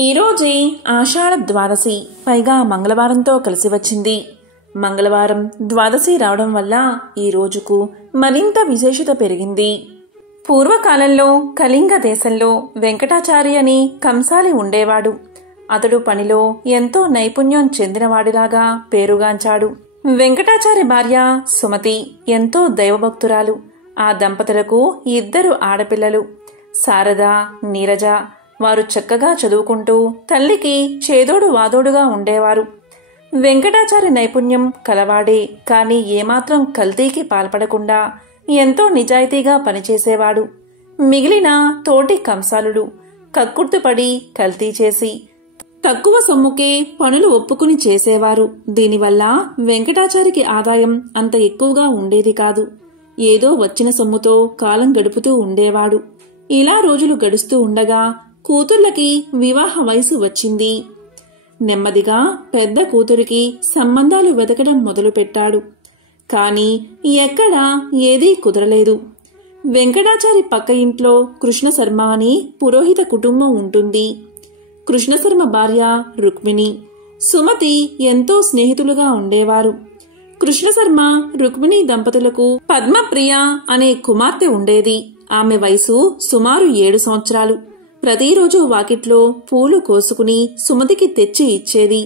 ఈరోజే ఆషాఢ ద్వాదశి, పైగా మంగళవారంతో కలిసి వచ్చింది. మంగళవారం ద్వాదశి రావడం వల్ల ఈ రోజుకు మరింత విశేషత పెరిగింది. పూర్వకాలంలో కళింగ దేశంలో వెంకటాచారి అని కంసాలి ఉండేవాడు. అతడు పనిలో ఎంతో నైపుణ్యం చెందినవాడిలాగా పేరుగాంచాడు. వెంకటాచారి భార్య సుమతి ఎంతో దైవభక్తురాలు. ఆ దంపతులకు 2 ఆడపిల్లలు, శారద, నీరజ. వారు చక్కగా చదువుకుంటూ తల్లికి చేదోడు వాదోడుగా ఉండేవారు. వెంకటాచారి నైపుణ్యం కలవాడే, కాని ఏమాత్రం కల్తీకి పాల్పడకుండా ఎంతో నిజాయితీగా పనిచేసేవాడు. మిగిలిన తోటి కంసాలులు కక్కుర్తుపడి కల్తీ చేసి తక్కువ సొమ్ముకే పనులు ఒప్పుకుని చేసేవారు. దీనివల్ల వెంకటాచారికి ఆదాయం అంత ఎక్కువగా ఉండేది కాదు. ఏదో వచ్చిన సొమ్ముతో కాలం గడుపుతూ ఉండేవాడు. ఇలా రోజులు గడుస్తూ ఉండగా కూతుర్లకి వివాహ వయసు వచ్చింది. నెమ్మదిగా పెద్ద కూతురికి సంబంధాలు వెతకడం మొదలుపెట్టాడు. కాని ఎక్కడా ఏదీ కుదరలేదు. వెంకటాచారి పక్క ఇంట్లో కృష్ణశర్మ అని పురోహిత కుటుంబం ఉంటుంది. కృష్ణశర్మ భార్య రుక్మిణి, సుమతి ఎంతో స్నేహితులుగా ఉండేవారు. కృష్ణశర్మ, రుక్మిణి దంపతులకు పద్మప్రియ అనే కుమార్తె ఉండేది. ఆమె వయసు సుమారు 7 సంవత్సరాలు. ప్రతిరోజు వాకిట్లో పూలు కోసుకుని సుమతికి తెచ్చి ఇచ్చేది.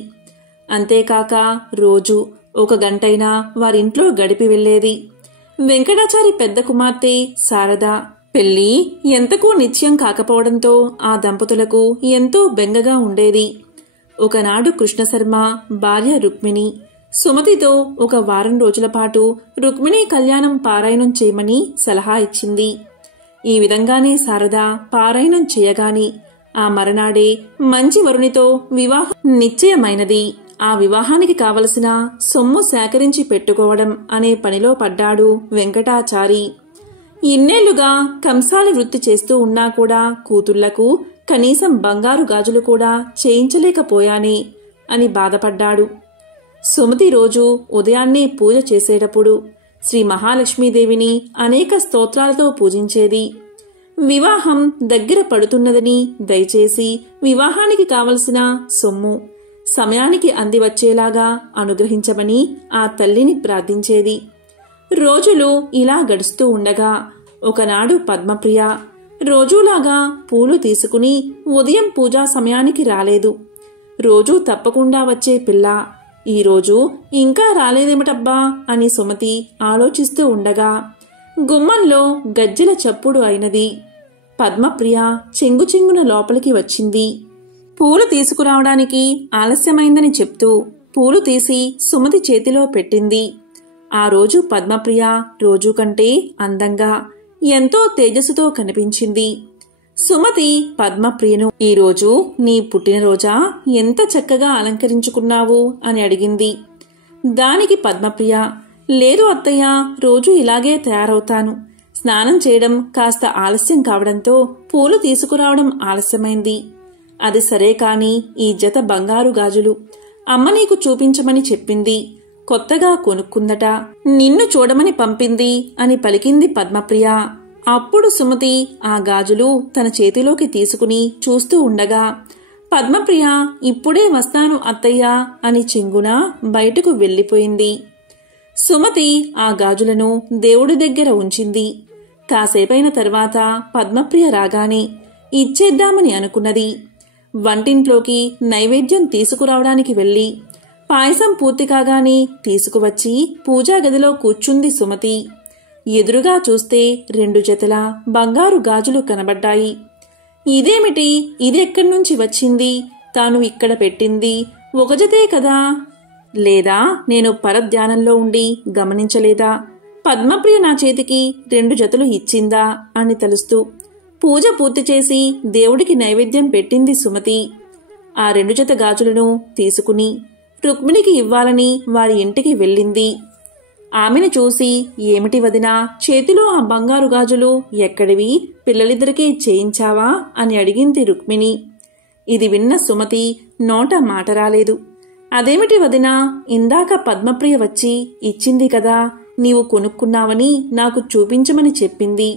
అంతేకాక రోజు 1 గంటైనా వారింట్లో గడిపి వెళ్లేది. వెంకటాచారి పెద్ద కుమార్తె శారద పెళ్లి ఎంతకూ నిశ్చయం కాకపోవడంతో ఆ దంపతులకు ఎంతో బెంగగా ఉండేది. ఒకనాడు కృష్ణశర్మ భార్య రుక్మిణి సుమతితో 1 వారం రోజుల పాటు రుక్మిణి కళ్యాణం పారాయణం చేయమని సలహా ఇచ్చింది. ఈ విధంగానే శారద పారాయణం చేయగాని ఆ మరనాడే మంచి వరునితో వివాహం నిశ్చయమైనది. ఆ వివాహానికి కావలసిన సొమ్ము సేకరించి పెట్టుకోవడం అనే పనిలో పడ్డాడు వెంకటాచారి. ఇన్నేళ్లుగా కంసాలి వృత్తి చేస్తూ ఉన్నా కూడా కూతుళ్లకు కనీసం బంగారు గాజులు కూడా చేయించలేకపోయానే అని బాధపడ్డాడు. సుమతి రోజు ఉదయాన్నే పూజ చేసేటప్పుడు శ్రీ మహాలక్ష్మీదేవిని అనేక స్తోత్రాలతో పూజించేది. వివాహం దగ్గర పడుతున్నదని దయచేసి వివాహానికి కావలసిన సొమ్ము సమయానికి అందివచ్చేలాగా అనుగ్రహించమని ఆ తల్లిని ప్రార్థించేది. రోజులు ఇలా గడుస్తూ ఉండగా ఒకనాడు పద్మప్రియ రోజూలాగా పూలు తీసుకుని ఉదయం పూజా సమయానికి రాలేదు. రోజూ తప్పకుండా వచ్చే పిల్ల ఈరోజు ఇంకా రాలేదేమిటబ్బా అని సుమతి ఆలోచిస్తూ ఉండగా గుమ్మంలో గజ్జెల చప్పుడు అయినది. పద్మప్రియ చెంగుచెంగున లోపలికి వచ్చింది. పూలు తీసుకురావడానికి ఆలస్యమైందని చెప్తూ పూలు తీసి సుమతి చేతిలో పెట్టింది. ఆ రోజు పద్మప్రియ రోజు కంటే అందంగా ఎంతో తేజస్సుతో కనిపించింది. సుమతి పద్మప్రియను ఈరోజు నీ పుట్టినరోజా, ఎంత చక్కగా అలంకరించుకున్నావు అని అడిగింది. దానికి పద్మప్రియ లేదు అత్తయ్య, రోజు ఇలాగే తయారవుతాను. స్నానం చేయడం కాస్త ఆలస్యం కావడంతో పూలు తీసుకురావడం ఆలస్యమైంది. అది సరే కాని ఈ జత బంగారు గాజులు అమ్మ నీకు చూపించమని చెప్పింది. కొత్తగా కొనుక్కుందట, నిన్ను చూడమని పంపింది అని పలికింది పద్మప్రియ. అప్పుడు సుమతి ఆ గాజులు తన చేతిలోకి తీసుకుని చూస్తూ ఉండగా పద్మప్రియ ఇప్పుడే వస్తాను అత్తయ్య అని చెంగున బయటకు వెళ్లిపోయింది. సుమతి ఆ గాజులను దేవుడి దగ్గర ఉంచింది. కాసేపైన తర్వాత పద్మప్రియ రాగానే ఇచ్చేద్దామని అనుకున్నది. వంటింట్లోకి నైవేద్యం తీసుకురావడానికి వెళ్లి పాయసం పూర్తి కాగానే తీసుకువచ్చి పూజా గదిలో కూర్చుంది సుమతి. ఎదురుగా చూస్తే 2 జతల బంగారు గాజులు కనబడ్డాయి. ఇదేమిటి, ఇదెక్కడ్నుంచి వచ్చింది? తాను ఇక్కడ పెట్టింది 1 జతే కదా? లేదా నేను పరధ్యానంలో ఉండి గమనించలేదా? పద్మప్రియ నా చేతికి 2 జతలు ఇచ్చిందా అని తలుస్తూ పూజ పూర్తి చేసి దేవుడికి నైవేద్యం పెట్టింది సుమతి. ఆ 2 జత గాజులను తీసుకుని రుక్మిణికి ఇవ్వాలని వారి ఇంటికి వెళ్ళింది. ఆమెను చూసి ఏమిటి వదినా, చేతిలో ఆ బంగారు గాజులు ఎక్కడివి? పిల్లలిద్దరికీ చేయించావా అని అడిగింది రుక్మిణి. ఇది విన్న సుమతి నోట మాట రాలేదు. అదేమిటి వదినా, ఇందాక పద్మప్రియ వచ్చి ఇచ్చింది కదా, నీవు కొనుక్కున్నావని నాకు చూపించమని చెప్పింది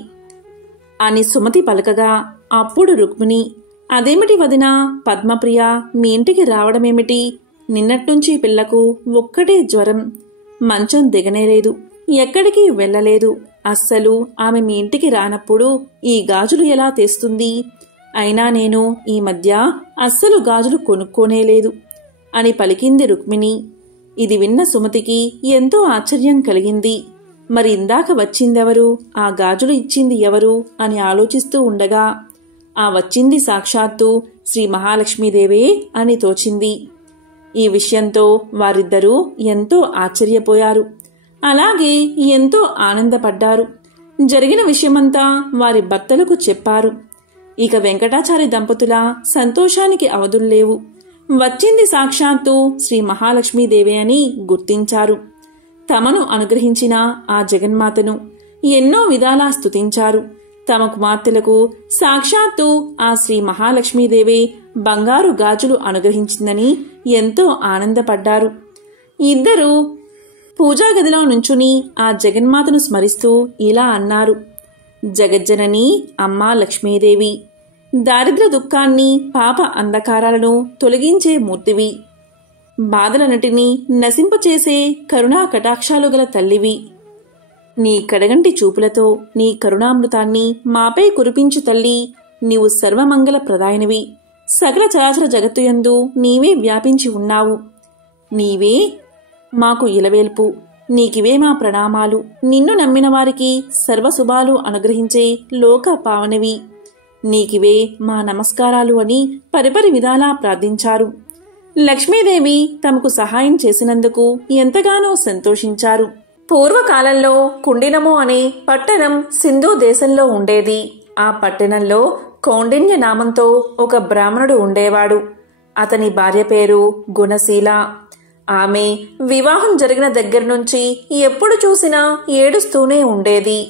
అని సుమతి పలకగా అప్పుడు రుక్మిణి అదేమిటి వదినా, పద్మప్రియ మీ ఇంటికి రావడమేమిటి? నిన్నట్నుంచి పిల్లకు ఒక్కటే జ్వరం, మంచం దిగనేలేదు, ఎక్కడికి వెళ్ళలేదు. అస్సలు ఆమె మీ ఇంటికి రానప్పుడు ఈ గాజులు ఎలా తెస్తుంది? అయినా నేను ఈ మధ్య అస్సలు గాజులు కొనుక్కోనేలేదు అని పలికింది రుక్మిణి. ఇది విన్న సుమతికి ఎంతో ఆశ్చర్యం కలిగింది. మరి ఇందాక వచ్చిందెవరు, ఆ గాజులు ఇచ్చింది ఎవరు అని ఆలోచిస్తూ ఉండగా ఆ వచ్చింది సాక్షాత్తు శ్రీ మహాలక్ష్మీదేవే అని తోచింది. ఈ విషయంతో వారిద్దరూ ఎంతో ఆశ్చర్యపోయారు. అలాగే ఎంతో ఆనందపడ్డారు. జరిగిన విషయమంతా వారి భర్తలకు చెప్పారు. ఇక వెంకటాచారి దంపతుల సంతోషానికి అవధుల్లేవు. వచ్చింది సాక్షాత్తు శ్రీ మహాలక్ష్మీదేవి అని గుర్తించారు. తమను అనుగ్రహించిన ఆ జగన్మాతను ఎన్నో విధాలా స్తుతించారు. తమ కుమార్తెలకు సాక్షాత్తు ఆ శ్రీ మహాలక్ష్మీదేవి బంగారు గాజులు అనుగ్రహించిందని ఎంతో ఆనందపడ్డారు. ఇద్దరూ పూజాగదిలో నుంచుని ఆ జగన్మాతను స్మరిస్తూ ఇలా అన్నారు. జగజ్జనని అమ్మా లక్ష్మీదేవి, దారిద్ర్య దుఃఖాన్ని, పాప అంధకారాలను తొలగించే మూర్తివి, బాధలన్నిటినీ నశింపచేసే కరుణా కటాక్షాలు గల తల్లివి. నీ కడగంటి చూపులతో నీ కరుణామృతాన్ని మాపై కురిపించు తల్లి. నీవు సర్వమంగళ ప్రదాయనివి. సకల చరాచర జగత్తుయందు నీవే వ్యాపించి ఉన్నావు. నీవే మాకు ఇలవేల్పు. నీకివే మా ప్రణామాలు. నిన్ను నమ్మిన వారికి సర్వశుభాలు అనుగ్రహించే లోక పావనివి. నీకివే మా నమస్కారాలు అని పరిపరి విధాలా ప్రార్థించారు. లక్ష్మీదేవి తమకు సహాయం చేసినందుకు ఎంతగానో సంతోషించారు. పూర్వకాలంలో కుండినము అనే పట్టణం సింధు దేశంలో ఉండేది. ఆ పట్టణంలో కౌండిన్య నామంతో ఒక బ్రాహ్మణుడు ఉండేవాడు. అతని భార్య పేరు గుణశీల. ఆమె వివాహం జరిగిన దగ్గర నుంచి ఎప్పుడు చూసినా ఏడుస్తూనే ఉండేది.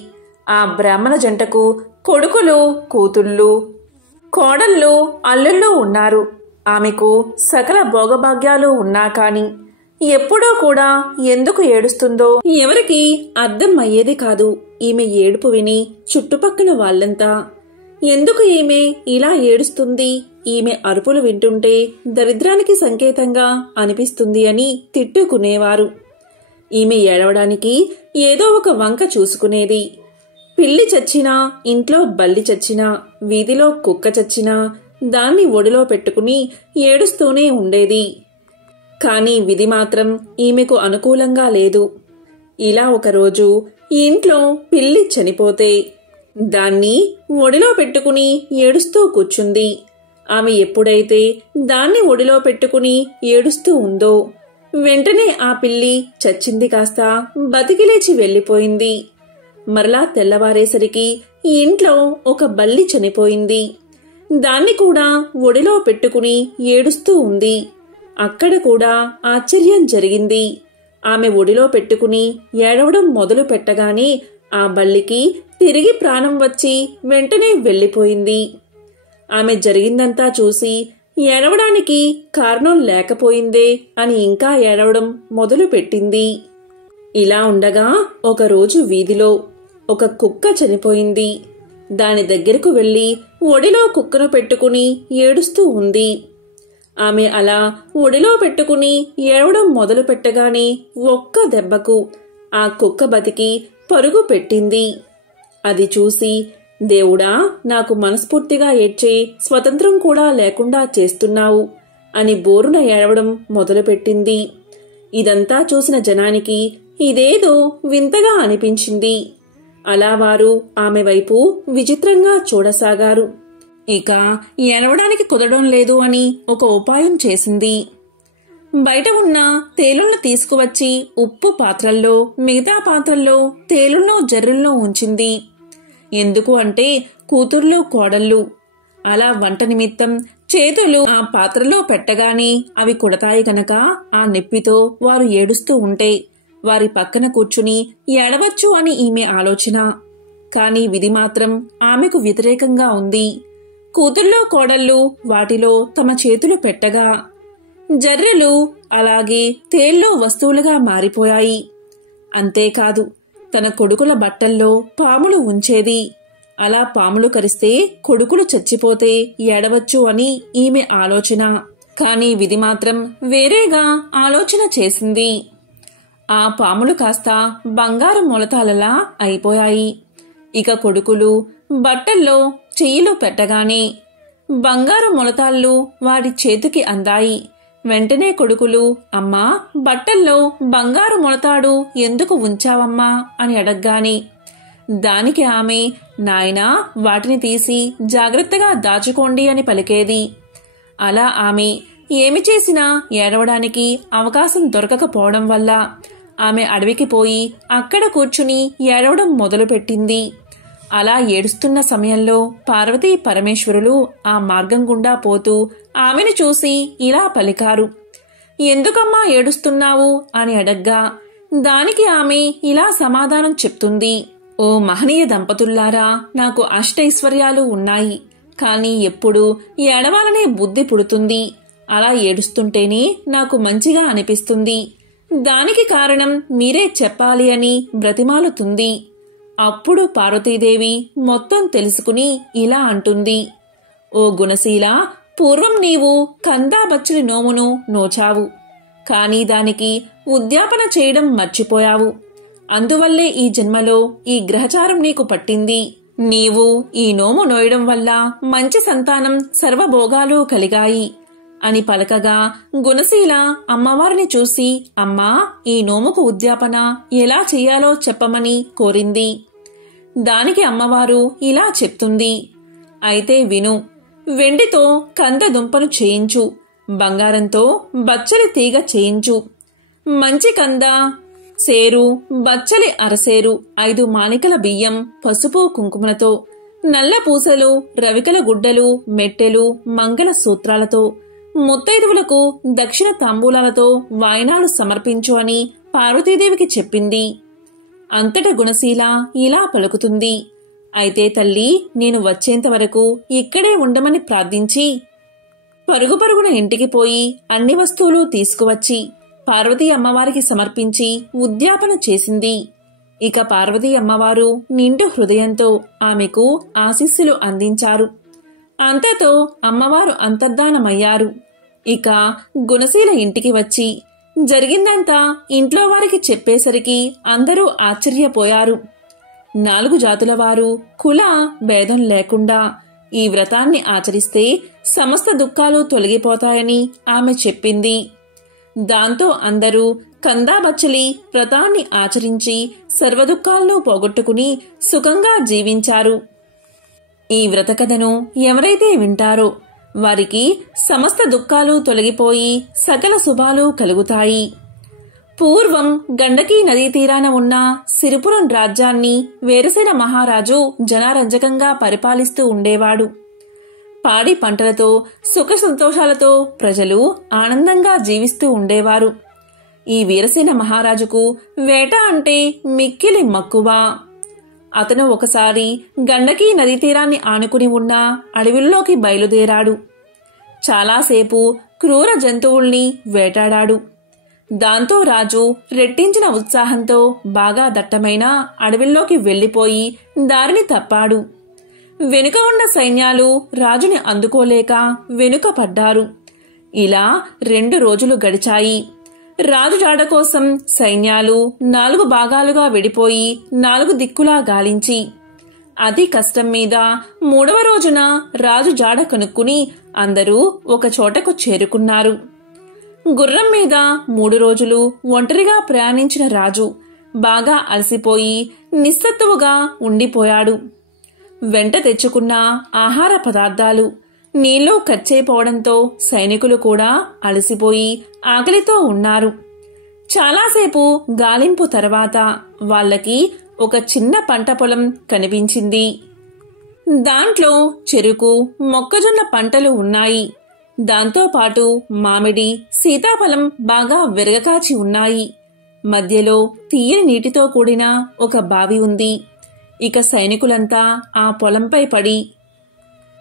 ఆ బ్రాహ్మణ జంటకు కొడుకులు, కూతుళ్ళు, కోడళ్ళు, అల్లుళ్ళు ఉన్నారు. ఆమెకు సకల భోగభాగ్యాలు ఉన్నా కాని ఎప్పుడూ కూడా ఎందుకు ఏడుస్తుందో ఎవరికి అర్థం అయ్యేది కాదు. ఈమె ఏడుపు విని చుట్టుపక్కల వాళ్ళంతా ఎందుకు ఈమె ఇలా ఏడుస్తుంది, ఈమె అరుపులు వింటుంటే దరిద్రానికి సంకేతంగా అనిపిస్తుంది అని తిట్టుకునేవారు. ఈమె ఏడవడానికి ఏదో ఒక వంక చూసుకునేది. పిల్లి చచ్చినా, ఇంట్లో బల్లి చచ్చినా, వీధిలో కుక్క చచ్చినా దాన్ని ఒడిలో పెట్టుకుని ఏడుస్తూనే ఉండేది. కాని విధి మాత్రం ఈమెకు అనుకూలంగా లేదు. ఇలా ఒకరోజు ఇంట్లో పిల్లి చనిపోతే దాన్ని ఒడిలో పెట్టుకుని ఏడుస్తూ కూర్చుంది. ఆమె ఎప్పుడైతే దాన్ని ఒడిలో పెట్టుకుని ఏడుస్తూ ఉందో వెంటనే ఆ పిల్లి చచ్చింది కాస్త బతికిలేచి వెళ్లిపోయింది. మరలా తెల్లవారేసరికి ఇంట్లో ఒక బల్లి చనిపోయింది. దాన్ని కూడా ఒడిలో పెట్టుకుని ఏడుస్తూ ఉంది. అక్కడ కూడా ఆశ్చర్యం జరిగింది. ఆమె ఒడిలో పెట్టుకుని ఏడవడం మొదలు పెట్టగానే ఆ బల్లికి తిరిగి ప్రాణం వచ్చి వెంటనే వెళ్లిపోయింది. ఆమె జరిగిందంతా చూసి ఏడవడానికి కారణం లేకపోయిందే అని ఇంకా ఏడవడం మొదలు పెట్టింది. ఇలా ఉండగా ఒకరోజు వీధిలో ఒక కుక్క చనిపోయింది. దాని దగ్గరకు వెళ్లి ఒడిలో కుక్కను పెట్టుకుని ఏడుస్తూ ఉంది. ఆమె అలా ఒడిలో పెట్టుకుని ఏడవడం మొదలు పెట్టగానే ఒక్క దెబ్బకు ఆ కుక్క బతికి పరుగు పెట్టింది. అది చూసి, దేవుడా, నాకు మనస్ఫూర్తిగా ఏడ్చే స్వతంత్రం కూడా లేకుండా చేస్తున్నావు అని బోరున ఏడవడం మొదలుపెట్టింది. ఇదంతా చూసిన జనానికి ఇదేదో వింతగా అనిపించింది. అలా వారు ఆమె వైపు విచిత్రంగా చూడసాగారు. ఇక ఏడవడానికి కుదరడం లేదు అని ఒక ఉపాయం చేసింది. బయట ఉన్న తేలులను తీసుకువచ్చి ఉప్పు పాత్రల్లో, మిగతా పాత్రల్లో తేలులను జర్రులను ఉంచింది. ఎందుకు అంటే కూతుర్లు, కోడళ్ళు అలా వంట నిమిత్తం చేతులు ఆ పాత్రలో పెట్టగానే అవి కుడతాయి గనక ఆ నొప్పితో వారు ఏడుస్తూ ఉంటే వారి పక్కన కూర్చుని ఏడవచ్చు అని ఈమె ఆలోచన. కాని విధి మాత్రం ఆమెకు వ్యతిరేకంగా ఉంది. కూతుర్లో కోడళ్ళు వాటిలో తమ చేతులు పెట్టగా జర్రెలు అలాగే తేల్లో వస్తువులుగా మారిపోయాయి. అంతేకాదు, తన కొడుకుల బట్టల్లో పాములు ఉంచేది. అలా పాములు కరిస్తే కొడుకులు చచ్చిపోతే ఏడవచ్చు అని ఈమె ఆలోచన. కాని విధి మాత్రం వేరేగా ఆలోచన చేసింది. ఆ పాములు కాస్త బంగారు మొలతాలలా అయిపోయాయి. ఇక కొడుకులు బట్టల్లో చెయ్యిలు పెట్టగానే బంగారు మొలతాళ్ళు వాడి చేతికి అందాయి. వెంటనే కొడుకులు, అమ్మా, బట్టల్లో బంగారు మొలతాడు ఎందుకు ఉంచావమ్మా అని అడగ్గాని దానికి ఆమె, నాయనా, వాటిని తీసి జాగ్రత్తగా దాచుకోండి అని పలికేది. అలా ఆమె ఏమి చేసినా ఏడవడానికి అవకాశం దొరకకపోవడం వల్ల ఆమె అడవికి పోయి అక్కడ కూర్చుని ఏడవడం మొదలుపెట్టింది. అలా ఏడుస్తున్న సమయంలో పార్వతీ పరమేశ్వరులు ఆ మార్గం గుండా పోతూ ఆమెను చూసి ఇలా పలికారు. ఎందుకమ్మా ఏడుస్తున్నావు అని అడగ్గా దానికి ఆమె ఇలా సమాధానం చెప్తుంది. ఓ మహనీయ దంపతుల్లారా, నాకు అష్టైశ్వర్యాలు ఉన్నాయి, కానీ ఎప్పుడు ఏడవాలనే బుద్ధి పుడుతుంది. అలా ఏడుస్తుంటేనే నాకు మంచిగా అనిపిస్తుంది. దానికి కారణం మీరే చెప్పాలి అని బ్రతిమాలుతుంది. అప్పుడు పార్వతీదేవి మొత్తం తెలుసుకుని ఇలా అంటుంది. ఓ గుణశీల, పూర్వం నీవు కందాబచ్చలి నోమును నోచావు, కానీ దానికి ఉద్యాపన చేయడం మర్చిపోయావు. అందువల్లే ఈ జన్మలో ఈ గ్రహచారం నీకు పట్టింది. నీవు ఈ నోము నోయడం వల్ల మంచి సంతానం సర్వభోగాలు కలిగాయి అని పలకగా గుణశీల అమ్మవారిని చూసి, అమ్మా, ఈ నోముకు ఉద్యాపన ఎలా చెయ్యాలో చెప్పమని కోరింది. దానికి అమ్మవారు ఇలా చెప్తుంది. అయితే విను. వెండితో కంద దుంపను చేయించు, బంగారంతో బచ్చలి తీగ చేయించు, మంచి కంద సేరు, బచ్చలి అరసేరు, 5 మానికల బియ్యం, పసుపు కుంకుమలతో, నల్ల పూసలు, రవికల గుడ్డలు, మెట్టెలు, మంగళ సూత్రాలతో, ముత్తైదువులకు దక్షిణ తాంబూలాలతో వాయనాలు సమర్పించు అని పార్వతీదేవికి చెప్పింది. అంతట గుణశీల ఇలా పలుకుతుంది. అయితే తల్లి, నేను వచ్చేంత వరకు ఇక్కడే ఉండమని ప్రార్థించి పరుగు పరుగున ఇంటికి పోయి అన్ని వస్తువులు తీసుకువచ్చి పార్వతీ అమ్మవారికి సమర్పించి ఉద్యాపన చేసింది. ఇక పార్వతీ అమ్మవారు నిండు హృదయంతో ఆమెకు ఆశీస్సులు అందించారు. అంతతో అమ్మవారు అంతర్ధానమయ్యారు. ఇక గుణశీల ఇంటికి వచ్చి జరిగిందంతా ఇంట్లో వారికి చెప్పేసరికి అందరూ ఆశ్చర్యపోయారు. 4 జాతుల వారు కుల భేదం లేకుండా ఈ వ్రతాన్ని ఆచరిస్తే సమస్త దుఃఖాలు తొలగిపోతాయని ఆమె చెప్పింది. దాంతో అందరూ కందాబచ్చలి వ్రతాన్ని ఆచరించి సర్వదుఃఖాలను పోగొట్టుకుని సుఖంగా జీవించారు. ఈ వ్రత కథను ఎవరైతే వింటారో వారికి సమస్త దుఃఖాలు తొలగిపోయి సకల శుభాలు కలుగుతాయి. పూర్వం గండకీ నదీ తీరాన ఉన్న సిరిపురం రాజ్యాన్ని వేరసేన మహారాజు జనారంజకంగా పరిపాలిస్తూ ఉండేవాడు. పాడి పంటలతో సుఖ సంతోషాలతో ప్రజలు ఆనందంగా జీవిస్తూ ఉండేవారు. ఈ వీరసేన మహారాజుకు వేట అంటే మిక్కిలి మక్కువ. అతను ఒకసారి గండకీ నదీ తీరాన్ని ఆనుకుని ఉన్న అడవిలోకి బయలుదేరాడు. చాలాసేపు క్రూర జంతువుల్ని వేటాడాడు. దాంతో రాజు రెట్టించిన ఉత్సాహంతో బాగా దట్టమైన అడవిలోకి వెళ్లిపోయి దారిని తప్పాడు. వెనుక ఉన్న సైన్యాలు రాజుని అందుకోలేక వెనుక పడ్డారు. ఇలా 2 రోజులు గడిచాయి. రాజు జాడ కోసం సైన్యాలు 4 భాగాలుగా విడిపోయి 4 దిక్కులా గాలించి అతి కష్టం మీద 3వ రోజున రాజు జాడ కనుక్కుని అందరూ ఒక చోటకు చేరుకున్నారు. గుర్రం మీద 3 రోజులు ఒంటరిగా ప్రయాణించిన రాజు బాగా అలసిపోయి నిస్సత్తువుగా ఉండిపోయాడు. వెంట తెచ్చుకున్న ఆహార పదార్థాలు నీళ్లు ఖర్చయిపోవడంతో సైనికులు కూడా అలసిపోయి ఆకలితో ఉన్నారు. చాలాసేపు గాలింపు తర్వాత వాళ్లకి ఒక చిన్న పంట పొలం కనిపించింది. దాంట్లో చెరుకు, మొక్కజొన్న పంటలు ఉన్నాయి. దాంతోపాటు మామిడి, సీతాఫలం బాగా విరగకాచి ఉన్నాయి. మధ్యలో తీయని నీటితో కూడిన ఒక బావి ఉంది. ఇక సైనికులంతా ఆ పొలంపై పడి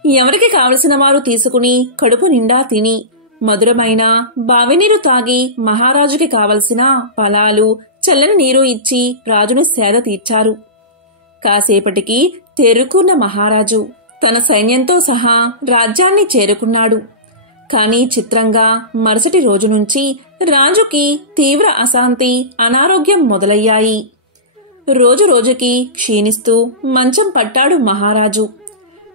ఎవరికి కావలసిన వారు తీసుకుని కడుపు నిండా తిని మధురమైన బావినీరు తాగి మహారాజుకి కావలసిన ఫలాలు, చల్లని నీరు ఇచ్చి రాజును సేద తీర్చారు. కాసేపటికి తేరుకున్న మహారాజు తన సైన్యంతో సహా రాజ్యాన్ని చేరుకున్నాడు. కాని చిత్రంగా మరుసటి రోజు నుంచి రాజుకి తీవ్ర అశాంతి, అనారోగ్యం మొదలయ్యాయి. రోజు రోజుకి క్షీణిస్తూ మంచం పట్టాడు మహారాజు.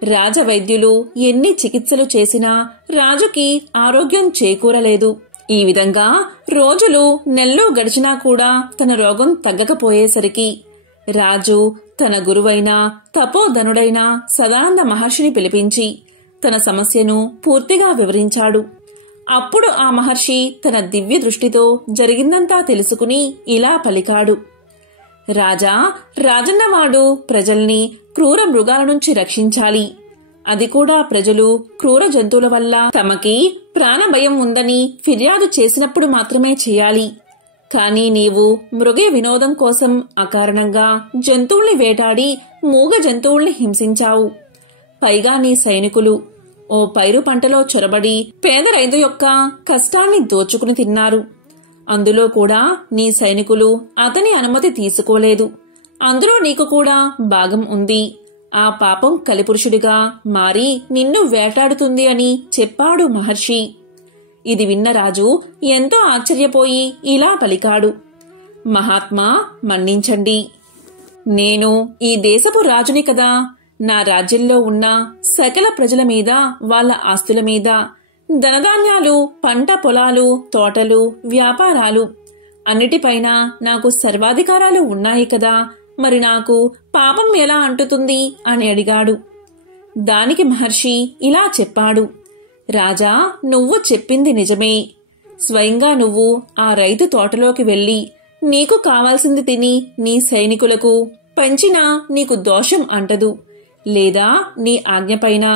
రాజవైద్యులు ఎన్ని చికిత్సలు చేసినా రాజుకి ఆరోగ్యం చేకూరలేదు. ఈ విధంగా రోజులు నెలలు గడిచినా కూడా తన రోగం తగ్గకపోయేసరికి రాజు తన గురువైన తపోధనుడైన సదానంద మహర్షిని పిలిపించి తన సమస్యను పూర్తిగా వివరించాడు. అప్పుడు ఆ మహర్షి తన దివ్య దృష్టితో జరిగిందంతా తెలుసుకుని ఇలా పలికాడు. రాజా, రాజన్నవాడు ప్రజల్ని క్రూర మృగాల నుంచి రక్షించాలి. అది కూడా ప్రజలు క్రూర జంతువుల వల్ల తమకి ప్రాణభయం ఉందని ఫిర్యాదు చేసినప్పుడు మాత్రమే చేయాలి. కాని నీవు మృగ వినోదం కోసం అకారణంగా జంతువుల్ని వేటాడి మూగ జంతువుల్ని హింసించావు. పైగా నీ సైనికులు ఓ పైరు పంటలో చొరబడి పేద రైతు యొక్క కష్టాన్ని దోచుకుని తిన్నారు. అందులో కూడా నీ సైనికులు అతని అనుమతి తీసుకోలేదు. అందులో నీకు కూడా భాగం ఉంది. ఆ పాపం కలిపురుషుడిగా మారి నిన్ను వేటాడుతుంది అని చెప్పాడు మహర్షి. ఇది విన్న రాజు ఎంతో ఆశ్చర్యపోయి ఇలా పలికాడు. మహాత్మా, మన్నించండి. నేను ఈ దేశపు రాజుని కదా. నా రాజ్యంలో ఉన్న సకల ప్రజల మీద, వాళ్ళ ఆస్తుల మీద, ధనధాన్యాలు, పంట పొలాలు, తోటలు, వ్యాపారాలు అన్నిటిపైన నాకు సర్వాధికారాలు ఉన్నాయి కదా. మరి నాకు పాపం ఎలా అంటుతుంది అని అడిగాడు. దానికి మహర్షి ఇలా చెప్పాడు. రాజా, నువ్వు చెప్పింది నిజమే. స్వయంగా నువ్వు ఆ రైతు తోటలోకి వెళ్లి నీకు కావాల్సింది తిని నీ సైనికులకు పంచినా నీకు దోషం అంటదు. లేదా నీ ఆజ్ఞపైన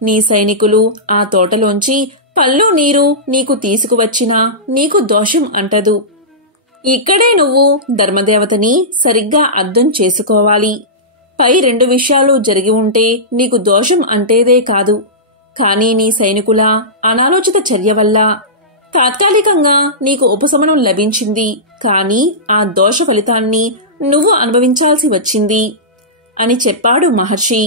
నీ సైనికులు ఆ తోటలోంచి పళ్ళు నీరు నీకు తీసుకువచ్చినా నీకు దోషం అంటదు. ఇక్కడే నువ్వు ధర్మదేవతని సరిగ్గా అర్థం చేసుకోవాలి. పై రెండు విషయాలు జరిగి ఉంటే నీకు దోషం అంటేదే కాదు. కానీ నీ సైనికుల అనాలోచిత చర్య వల్ల తాత్కాలికంగా నీకు ఉపశమనం లభించింది. కానీ ఆ దోష ఫలితాన్ని నువ్వు అనుభవించాల్సి వచ్చింది అని చెప్పాడు మహర్షి.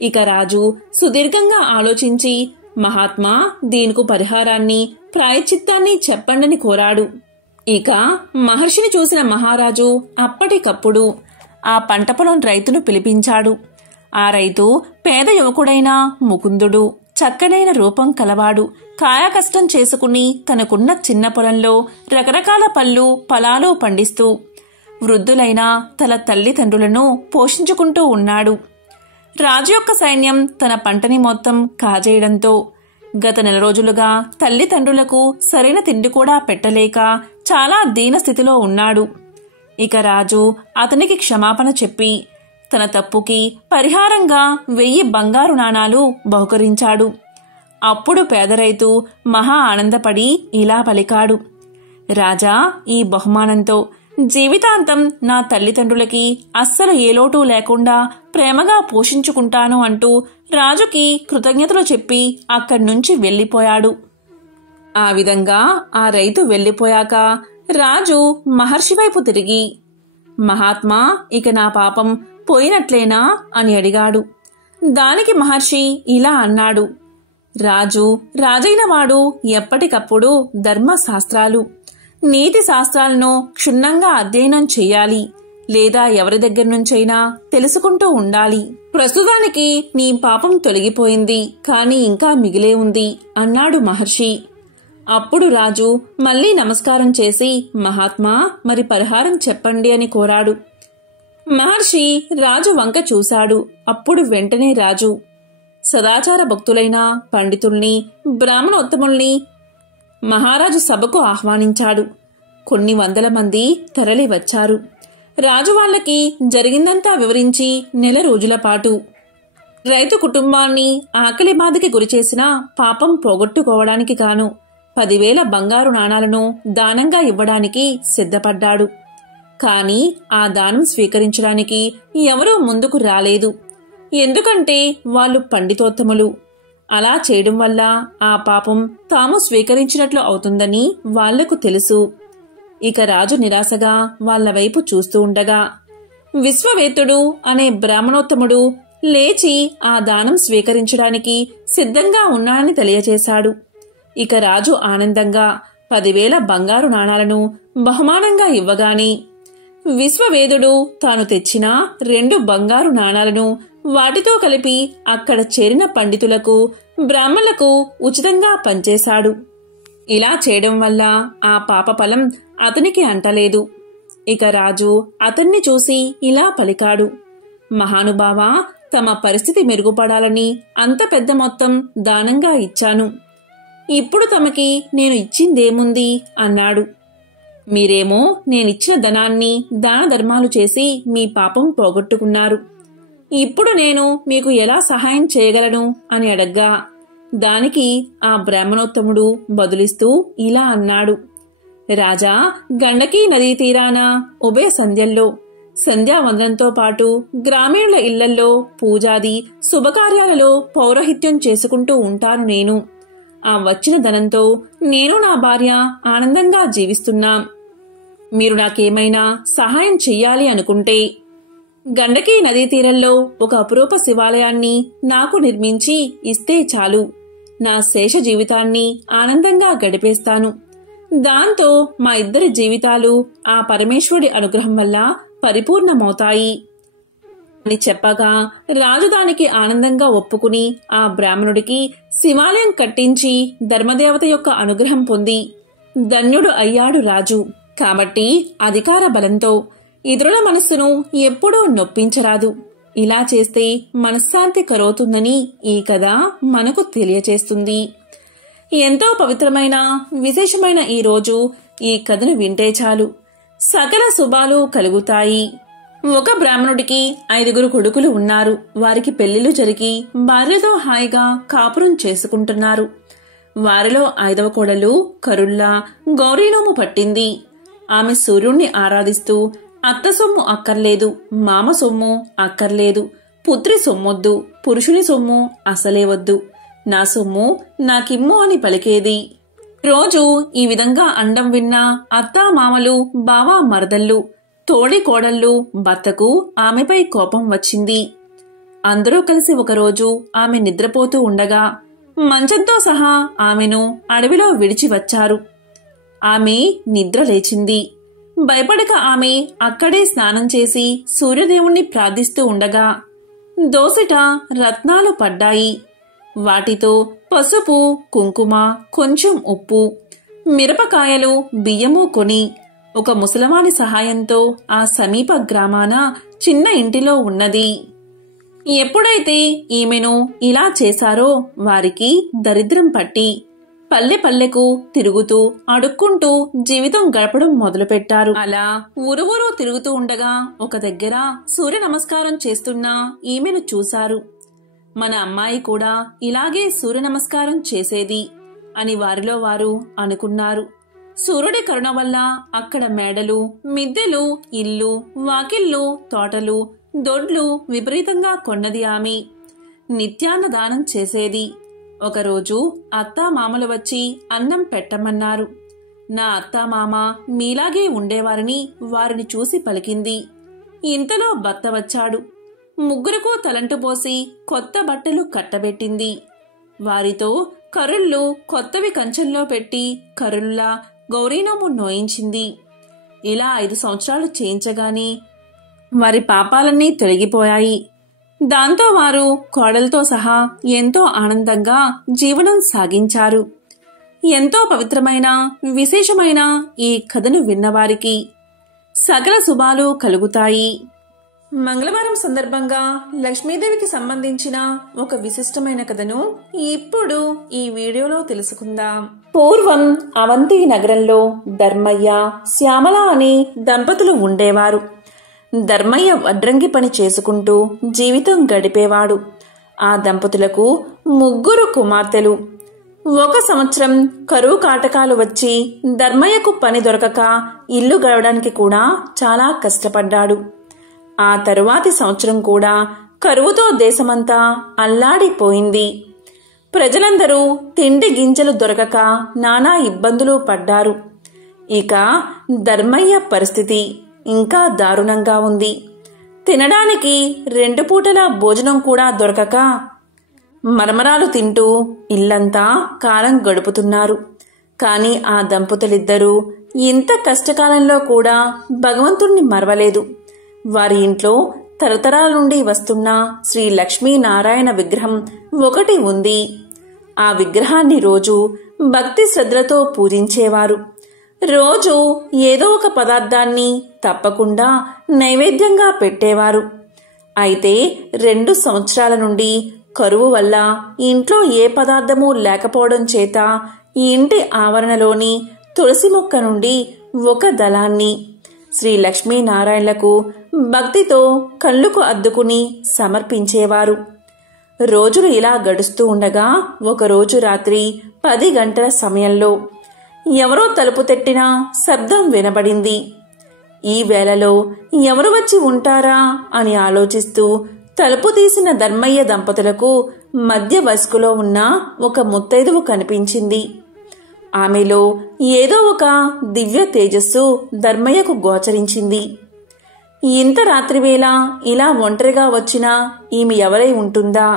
ఇక రాజు సుదీర్ఘంగా ఆలోచించి, మహాత్మా, దీనికి పరిహారాన్ని, ప్రాయశ్చిత్తాన్ని చెప్పండని కోరాడు. ఇక మహర్షిని చూసిన మహారాజు అప్పటికప్పుడు ఆ పంట పొలం రైతును పిలిపించాడు. ఆ రైతు పేద యువకుడైన ముకుందుడు. చక్కనైన రూపం కలవాడు. కాయకష్టం చేసుకుని తనకున్న చిన్న పొలంలో రకరకాల పళ్ళు, ఫలాలు పండిస్తూ వృద్ధులైన తన తల్లిదండ్రులను పోషించుకుంటూ ఉన్నాడు. రాజు యొక్క సైన్యం తన పంటని మొత్తం కాజేయడంతో గత నెల రోజులుగా తల్లిదండ్రులకు సరైన తిండి కూడా పెట్టలేక చాలా దీనస్థితిలో ఉన్నాడు. ఇక రాజు అతనికి క్షమాపణ చెప్పి తన తప్పుకి పరిహారంగా 1000 బంగారు నాణాలు బహుకరించాడు. అప్పుడు పేద రైతు మహా ఆనందపడి ఇలా పలికాడు. రాజా, ఈ బహుమానంతో జీవితాంతం నా తల్లిదండ్రులకి అస్సలు ఏ లోటు లేకుండా ప్రేమగా పోషించుకుంటాను అంటూ రాజుకి కృతజ్ఞతలు చెప్పి అక్కడి నుంచి వెళ్లిపోయాడు. ఆ విధంగా ఆ రైతు వెళ్లిపోయాక రాజు మహర్షి వైపు తిరిగి, మహాత్మా, ఇక నా పాపం పోయినట్లేనా అని అడిగాడు. దానికి మహర్షి ఇలా అన్నాడు. రాజు రాజైన వాడు ఎప్పటికప్పుడు ధర్మశాస్త్రాలు, నీతి శాస్త్రాలను క్షుణ్ణంగా అధ్యయనం చెయ్యాలి. లేదా ఎవరి దగ్గర నుంచైనా తెలుసుకుంటూ ఉండాలి. ప్రస్తుతానికి నీ పాపం తొలగిపోయింది, కాని ఇంకా మిగిలే ఉంది అన్నాడు మహర్షి. అప్పుడు రాజు మళ్లీ నమస్కారం చేసి, మహాత్మా, మరి పరిహారం చెప్పండి అని కోరాడు. మహర్షి రాజు వంక చూశాడు. అప్పుడు వెంటనే రాజు సదాచార భక్తులైన పండితుల్ని, బ్రాహ్మణోత్తముల్ని మహారాజు సభకు ఆహ్వానించాడు. కొన్ని వందల మంది తరలి వచ్చారు. రాజు వాళ్లకి జరిగిందంతా వివరించి నెల రోజుల పాటు రైతు కుటుంబాన్ని ఆకలి బాధకి గురిచేసిన పాపం పోగొట్టుకోవడానికి గాను 10,000 బంగారు నాణాలను దానంగా ఇవ్వడానికి సిద్ధపడ్డాడు. కాని ఆ దానం స్వీకరించడానికి ఎవరూ ముందుకు రాలేదు. ఎందుకంటే వాళ్ళు పండితోత్తములు. అలా చేయడం వల్ల ఆ పాపం తాము స్వీకరించినట్లు అవుతుందని వాళ్లకు తెలుసు. ఇక రాజు నిరాశగా వాళ్ల వైపు చూస్తూ ఉండగా విశ్వవేతుడు అనే బ్రాహ్మణోత్తముడు లేచి ఆ దానం స్వీకరించడానికి సిద్ధంగా ఉన్నాడని తెలియచేశాడు. ఇక రాజు ఆనందంగా 10,000 బంగారు నాణాలను బహుమానంగా ఇవ్వగాని విశ్వవేదుడు తాను తెచ్చిన 2 బంగారు నాణాలను వాటితో కలిపి అక్కడ చేరిన పండితులకు, బ్రాహ్మణులకు ఉచితంగా పంచేశాడు. ఇలా చేయడం వల్ల ఆ పాపఫలం అతనికి అంటలేదు. ఇక రాజు అతన్ని చూసి ఇలా పలికాడు, మహానుభావా, తమ పరిస్థితి మెరుగుపడాలని అంత పెద్ద మొత్తం దానంగా ఇచ్చాను. ఇప్పుడు తమకి నేను ఇచ్చిందేముంది అన్నాడు. మీరేమో నేనిచ్చిన ధనాన్ని దాన ధర్మాలు చేసి మీ పాపం పోగొట్టుకున్నారు. ఇప్పుడు నేను మీకు ఎలా సహాయం చేయగలను అని అడగ్గా దానికి ఆ బ్రాహ్మణోత్తముడు బదులిస్తూ ఇలా అన్నాడు, రాజా, గండకీ నదీ తీరాన ఉభయ సంధ్యల్లో సంధ్యావందనంతో పాటు గ్రామీణుల ఇళ్లల్లో పూజాది శుభకార్యాలలో పౌరహిత్యం చేసుకుంటూ ఉంటాను నేను. ఆ వచ్చిన ధనంతో నేను నా భార్య ఆనందంగా జీవిస్తున్నాం. మీరు నాకేమైనా సహాయం చెయ్యాలి అనుకుంటే గండకీ నదీ తీరంలో ఒక అపురూప శివాలయాన్ని నాకు నిర్మించి ఇస్తే చాలు. నా శేష జీవితాన్ని ఆనందంగా గడిపేస్తాను. దాంతో మా ఇద్దరి జీవితాలు ఆ పరమేశ్వరుడి అనుగ్రహం వల్ల పరిపూర్ణమవుతాయి అని చెప్పగా రాజు దానికి ఆనందంగా ఒప్పుకుని ఆ బ్రాహ్మణుడికి శివాలయం కట్టించి ధర్మదేవత యొక్క అనుగ్రహం పొంది ధన్యుడు అయ్యాడు రాజు. కాబట్టి అధికార బలంతో ఇతరుల మనస్సును ఎప్పుడూ నొప్పించరాదు. ఇలా చేస్తే మనశ్శాంతి కలుగుతుందని ఈ కథ మనకు తెలియచేస్తుంది. ఎంతో పవిత్రమైన విశేషమైన ఈ రోజు ఈ కథను వింటే చాలు సకల శుభాలు కలుగుతాయి. ఒక బ్రాహ్మణుడికి 5 కొడుకులు ఉన్నారు. వారికి పెళ్లిళ్లు జరిగి భార్యతో హాయిగా కాపురం చేసుకుంటున్నారు. వారిలో 5వ కోడలు కరుళ్ళ గౌరీనోము పట్టింది. ఆమె సూర్యుణ్ణి ఆరాధిస్తూ అత్త సొమ్ము అక్కర్లేదు, మామ సొమ్ము అక్కర్లేదు, పుత్రి సొమ్మొద్దు, పురుషుని సొమ్ము అసలే వద్దు, నా సొమ్ము నాకిమ్ము అని పలికేది. రోజు ఈ విధంగా అండం విన్న అత్తా మామలు, బావా మరదళ్ళు, తోడి కోడళ్ళు భర్తకు ఆమెపై కోపం వచ్చింది. అందరూ కలిసి ఒకరోజు ఆమె నిద్రపోతూ ఉండగా మంచంతో సహా ఆమెను అడవిలో విడిచి వచ్చారు. ఆమె నిద్ర లేచింది. భయపడక ఆమె అక్కడే స్నానం చేసి సూర్యదేవుణ్ణి ప్రార్థిస్తూ ఉండగా దోసిట రత్నాలు పడ్డాయి. వాటితో పసుపు, కుంకుమ, కొంచెం ఉప్పు, మిరపకాయలు, బియ్యము కొని ఒక ముసలవాని సహాయంతో ఆ సమీప గ్రామాన చిన్న ఇంటిలో ఉన్నది. ఎప్పుడైతే ఈమెను ఇలా చేశారో వారికి దరిద్రం పట్టి పల్లె పల్లెకు తిరుగుతూ అడుక్కుంటూ జీవితం గడపడం మొదలుపెట్టారు. అలా ఊరు తిరుగుతూ ఉండగా ఒక దగ్గర సూర్య నమస్కారం చేస్తున్న ఈమెను చూశారు. మన అమ్మాయి కూడా ఇలాగే సూర్య నమస్కారం చేసేది అని వారిలో వారు అనుకున్నారు. సూర్యుడి కరుణ వల్ల అక్కడ మేడలు, మిద్దెలు, ఇల్లు, వాకిళ్ళు, తోటలు, దొడ్లు విపరీతంగా కొన్నది ఆమె. నిత్యాన్నదానం చేసేది. ఒకరోజు అత్తామామలు వచ్చి అన్నం పెట్టమన్నారు. నా అత్తామామ మీలాగే ఉండేవారని వారిని చూసి పలికింది. ఇంతలో భర్త వచ్చాడు. ముగ్గురకు తలంటు పోసి కొత్త బట్టలు కట్టబెట్టింది. వారితో కరుళ్ళు కొత్తవి కంచంలో పెట్టి కరుళ్ళ గౌరీనోము నోయించింది. ఇలా 5 సంవత్సరాలు చేయించగాని వారి పాపాలన్నీ తొలగిపోయాయి. దాంతో వారు కోడలతో సహా ఎంతో ఆనందంగా జీవనం సాగించారు. ఎంతో పవిత్రమైన విశేషమైన ఈ కథను విన్నవారికి సకల శుభాలు కలుగుతాయి. మంగళవారం సందర్భంగా లక్ష్మీదేవికి సంబంధించిన ఒక విశిష్టమైన కథను ఇప్పుడు ఈ వీడియోలో తెలుసుకుందాం. పూర్వం అవంతి నగరంలో ధర్మయ్య, శ్యామల అనే దంపతులు ఉండేవారు. ధర్మయ్య వడ్రంగి పని చేసుకుంటూ జీవితం గడిపేవాడు. ఆ దంపతులకు 3 కుమార్తెలు. ఒక సంవత్సరం కరువు కాటకాలు వచ్చి ధర్మయ్యకు పని దొరకక ఇల్లు గడవడానికి కూడా చాలా కష్టపడ్డాడు. ఆ తరువాతి సంవత్సరం కూడా కరువుతో దేశమంతా అల్లాడిపోయింది. ప్రజలందరూ తిండి గింజలు దొరకక నానా ఇబ్బందులు పడ్డారు. ఇక ధర్మయ్య పరిస్థితి ఇంకా దారుణంగా ఉంది. తినడానికి 2 పూటల భోజనం కూడా దొరకక మరమరాలు తింటూ ఇల్లంతా కాలం గడుపుతున్నారు. కాని ఆ దంపతులిద్దరూ ఇంత కష్టకాలంలో కూడా భగవంతుణ్ణి మరవలేదు. వారి ఇంట్లో తరతరాల నుండి వస్తున్న శ్రీ లక్ష్మీనారాయణ విగ్రహం ఒకటి ఉంది. ఆ విగ్రహాన్ని రోజు భక్తి శ్రద్ధలతో పూజించేవారు. రోజు ఏదో ఒక పదార్థాన్ని తప్పకుండా నైవేద్యంగా పెట్టేవారు. అయితే 2 సంవత్సరాల నుండి కరువు వల్ల ఇంట్లో ఏ పదార్థమూ లేకపోవడం చేత ఈ ఇంటి ఆవరణలోని తులసి మొక్క నుండి ఒక దళాన్ని శ్రీ లక్ష్మీనారాయణలకు భక్తితో కళ్ళుకు అద్దుకుని సమర్పించేవారు. రోజులు ఇలా గడుస్తూ ఉండగా ఒకరోజు రాత్రి 10 గంటల సమయంలో ఎవరో తలుపు తట్టిన శబ్దం వినబడింది. ఈ వేళలో ఎవరు వచ్చి ఉంటారా అని ఆలోచిస్తూ తలుపు తీసిన ధర్మయ్య దంపతులకు మధ్య వయస్కులో ఉన్న ఒక ముత్తైదువు కనిపించింది. ఆమెలో ఏదో ఒక దివ్య తేజస్సు ధర్మయ్యకు గోచరించింది. ఇంత రాత్రివేళ ఇలా ఒంటరిగా వచ్చినా ఈమె ఎవరై ఉంటుందా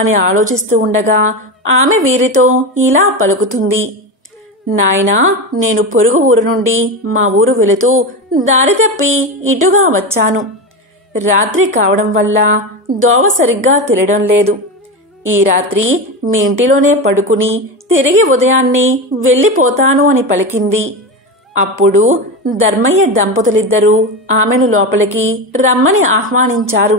అని ఆలోచిస్తూ ఉండగా ఆమె వీరితో ఇలా పలుకుతుంది. నాయనా, నేను పొరుగు ఊరు నుండి మా ఊరు వెళుతూ దారి తప్పి ఇటుగా వచ్చాను. రాత్రి కావడం వల్ల దోవ సరిగ్గా తెలియడం లేదు. ఈ రాత్రి మీ ఇంటిలోనే పడుకుని తిరిగి ఉదయాన్నే వెళ్ళిపోతాను అని పలికింది. అప్పుడు ధర్మయ్య దంపతులిద్దరూ ఆమెను లోపలికి రమ్మని ఆహ్వానించారు.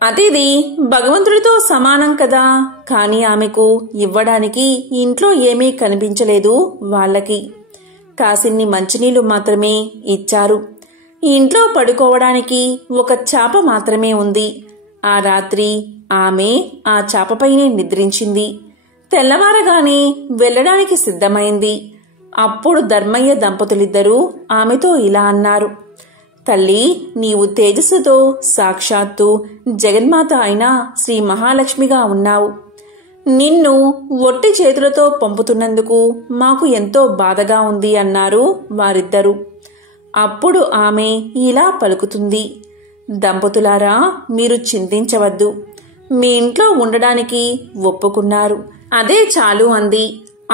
అతిథి భగవంతుడితో సమానం కదా, కాని ఆమెకు ఇవ్వడానికి ఇంట్లో ఏమీ కనిపించలేదు. వాళ్ళకి కాసిన్ని మంచినీళ్లు మాత్రమే ఇచ్చారు. ఇంట్లో పడుకోవడానికి ఒక చాప మాత్రమే ఉంది. ఆ రాత్రి ఆమె ఆ చాపపైనే నిద్రించింది. తెల్లవారగానే వెళ్లడానికి సిద్ధమైంది. అప్పుడు ధర్మయ్య దంపతులిద్దరూ ఆమెతో ఇలా అన్నారు. తల్లి, నీవు తేజస్సుతో సాక్షాత్తు జగన్మాత అయిన శ్రీ మహాలక్ష్మిగా ఉన్నావు. నిన్ను ఒట్టి చేతులతో పంపుతున్నందుకు మాకు ఎంతో బాధగా ఉంది అన్నారు వారిద్దరూ. అప్పుడు ఆమె ఇలా పలుకుతుంది. దంపతులారా, మీరు చింతించవద్దు. మీ ఇంట్లో ఉండడానికి ఒప్పుకున్నారు, అదే చాలు అంది.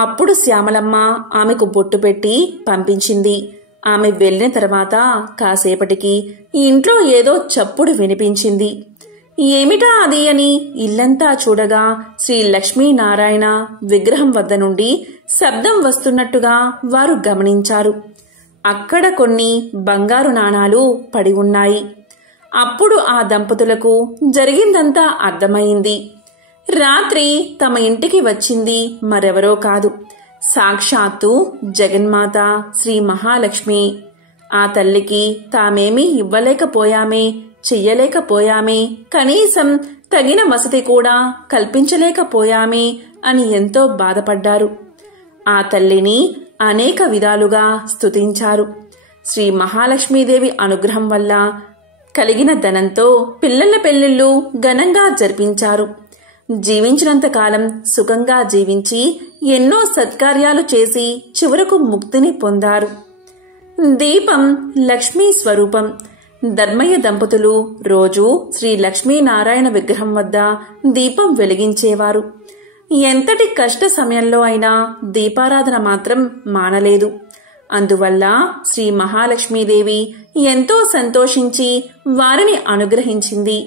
అప్పుడు శ్యామలమ్మ ఆమెకు బొట్టు పెట్టి పంపించింది. ఆమె వెళ్లిన తర్వాత కాసేపటికి ఇంట్లో ఏదో చప్పుడు వినిపించింది. ఏమిటా అది అని ఇల్లంతా చూడగా శ్రీ లక్ష్మీనారాయణ విగ్రహం వద్ద నుండి శబ్దం వస్తున్నట్టుగా వారు గమనించారు. అక్కడ కొన్ని బంగారు నాణాలు పడి ఉన్నాయి. అప్పుడు ఆ దంపతులకు జరిగిందంతా అర్థమైంది. రాత్రి తమ ఇంటికి వచ్చింది మరెవరో కాదు, సాక్షాత్తు జగన్మాత శ్రీ మహాలక్ష్మి. ఆ తల్లికి తామేమీ ఇవ్వలేకపోయామే, చెయ్యలేకపోయామే, కనీసం తగిన వసతి కూడా కల్పించలేకపోయామే అని ఎంతో బాధపడ్డారు. ఆ తల్లిని అనేక విధాలుగా స్తుతించారు. శ్రీ మహాలక్ష్మీదేవి అనుగ్రహం వల్ల కలిగిన ధనంతో పిల్లల పెళ్లిళ్లు ఘనంగా జరిపించారు. జీవించినంతకాలం సుఖంగా జీవించి ఎన్నో సత్కార్యాలు చేసి చివరకు ముక్తిని పొందారు. దీపం లక్ష్మీ స్వరూపం. ధర్మయ్య దంపతులు రోజు శ్రీ లక్ష్మీనారాయణ విగ్రహం వద్ద దీపం వెలిగించేవారు. ఎంతటి కష్ట సమయంలో అయినా దీపారాధన మాత్రం మానలేదు. అందువల్ల శ్రీ మహాలక్ష్మీదేవి ఎంతో సంతోషించి వారిని అనుగ్రహించింది.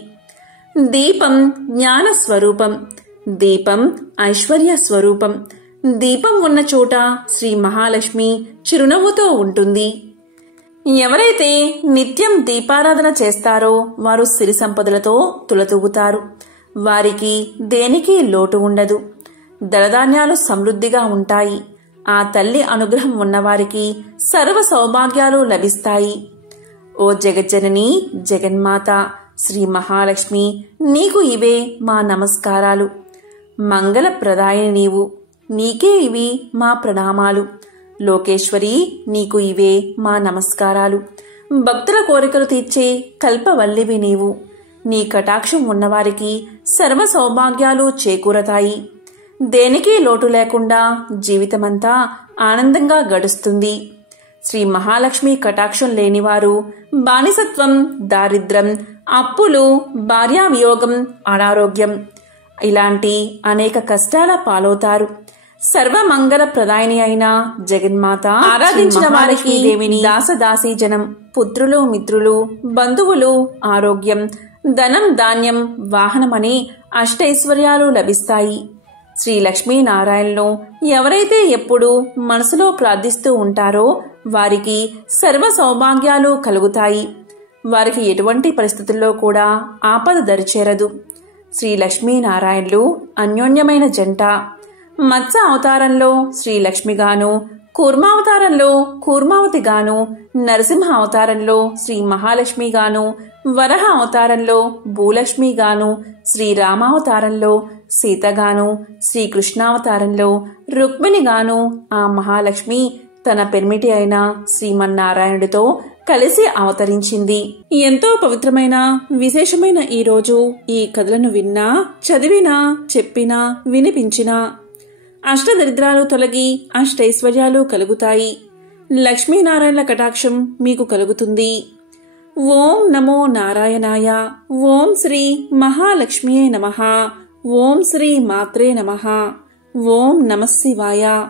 దీపం జ్ఞాన స్వరూపం, దీపం ఐశ్వర్య స్వరూపం. దీపం ఉన్న చోట శ్రీ మహాలక్ష్మి చిరునవ్వుతో ఉంటుంది. ఎవరైతే నిత్యం దీపారాధన చేస్తారో వారు సిరి సంపదలతో తులతూగుతారు. వారికి దేనికి లోటు ఉండదు. ధనధాన్యాలు సమృద్ధిగా ఉంటాయి. ఆ తల్లి అనుగ్రహం ఉన్నవారికి సర్వ సౌభాగ్యాలు లభిస్తాయి. ఓ జగజ్జనని జగన్మాత శ్రీ మహాలక్ష్మి, నీకు ఇవే మా నమస్కారాలు. మంగళప్రదాయిని నీవు, నీకే ఇవి మా ప్రణామాలు. లోకేశ్వరి, నీకు ఇవే మా నమస్కారాలు. భక్తుల కోరికలు తీర్చే కల్పవల్లివి నీవు. నీ కటాక్షం ఉన్నవారికి సర్వ సౌభాగ్యాలు చేకూరతాయి. దేనికి లోటు లేకుండా జీవితమంతా ఆనందంగా గడుస్తుంది. శ్రీ మహాలక్ష్మి కటాక్షం లేనివారు బానిసత్వం, దారిద్ర్యం, అప్పులు, భార్యావియోగం, అనారోగ్యం ఇలాంటి అనేక కష్టాల పాలవుతారు. సర్వమంగళ ప్రదాయిని అయిన జగన్మాత ఆరాధించిన వారికి దేవిని దాసదాసీ జనం, పుత్రులు, మిత్రులు, బంధువులు, ఆరోగ్యం, ధనం, ధాన్యం, వాహనమని అష్టైశ్వర్యాలు లభిస్తాయి. శ్రీ లక్ష్మీనారాయణను ఎవరైతే ఎప్పుడూ మనసులో ప్రార్థిస్తూ ఉంటారో వారికి సర్వ సౌభాగ్యాలు కలుగుతాయి. వారికి ఎటువంటి పరిస్థితుల్లో కూడా ఆపద దరిచేరదు. శ్రీ లక్ష్మీనారాయణులు అన్యోన్యమైన జంట. మత్స్య అవతారంలో శ్రీ లక్ష్మిగాను, కూర్మావతారంలో కూర్మావతిగాను, నరసింహ అవతారంలో శ్రీ మహాలక్ష్మిగాను, వరహ అవతారంలో భూలక్ష్మిగాను, శ్రీరామావతారంలో సీతగాను, శ్రీకృష్ణావతారంలో రుక్మిణిగాను ఆ మహాలక్ష్మి తన పెర్మిటి అయిన శ్రీమన్నారాయణుడితో కలిసి అవతరించింది. ఎంతో పవిత్రమైన విశేషమైన ఈ రోజు ఈ కథలను విన్నా, చదివినా, చెప్పినా, వినిపించినా అష్టదరిద్రాలు తొలగి అష్టైశ్వర్యాలు కలుగుతాయి. లక్ష్మీనారాయణల కటాక్షం మీకు కలుగుతుంది. ఓం నమో నారాయణాయ. ఓం శ్రీ మహాలక్ష్మియే నమః. ఓం శ్రీ మాత్రే నమః. ఓం నమః శివాయ.